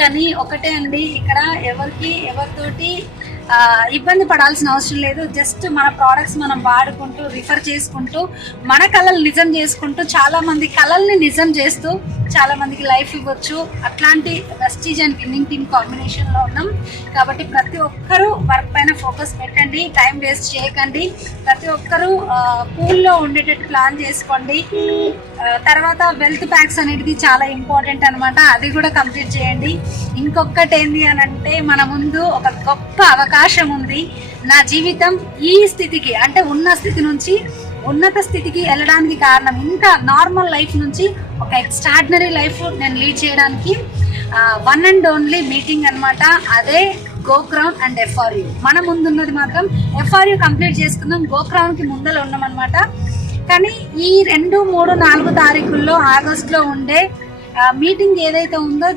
కానీ ఒకటే అండి, ఇక్కడ ఎవరితోటి ఇబ్బంది పడాల్సిన అవసరం లేదు. జస్ట్ మన ప్రోడక్ట్స్ మనం వాడుకుంటూ రిఫర్ చేసుకుంటూ మన కళలు నిజం చేసుకుంటూ చాలా మంది కళల్ని నిజం చేస్తూ చాలా మందికి లైఫ్ ఇవ్వచ్చు. అట్లాంటి వెస్టీజ్ అండ్ విన్నింగ్ టీమ్ కాంబినేషన్లో ఉన్నాం. కాబట్టి ప్రతి ఒక్కరూ వర్క్ పైన ఫోకస్ పెట్టండి, టైం వేస్ట్ చేయకండి. ప్రతి ఒక్కరూ పూల్లో ఉండేటట్టు ప్లాన్ చేసుకోండి. తర్వాత వెల్త్ ప్యాక్స్ అనేది చాలా ఇంపార్టెంట్ అనమాట, అది కూడా కంప్లీట్ చేయండి. ఇంకొకటి ఏంటి అని అంటే, మన ముందు ఒక గొప్ప అవకాశం ఉంది. నా జీవితం ఈ స్థితికి అంటే ఉన్న స్థితి నుంచి ఉన్నత స్థితికి వెళ్ళడానికి కారణం, ఇంకా నార్మల్ లైఫ్ నుంచి ఒక ఎక్స్ట్రాడినరీ లైఫ్ నేను లీడ్ చేయడానికి వన్ అండ్ ఓన్లీ మీటింగ్ అనమాట. అదే గోక్రౌన్ అండ్ FRU. మన ముందున్నది మాత్రం FRU కంప్లీట్ చేసుకుందాం, గోక్రౌన్కి ముందర ఉన్నామన్నమాట. కానీ ఈ 2, 3, 4 తారీఖుల్లో ఆగస్టులో ఉండే మీటింగ్ ఏదైతే ఉందో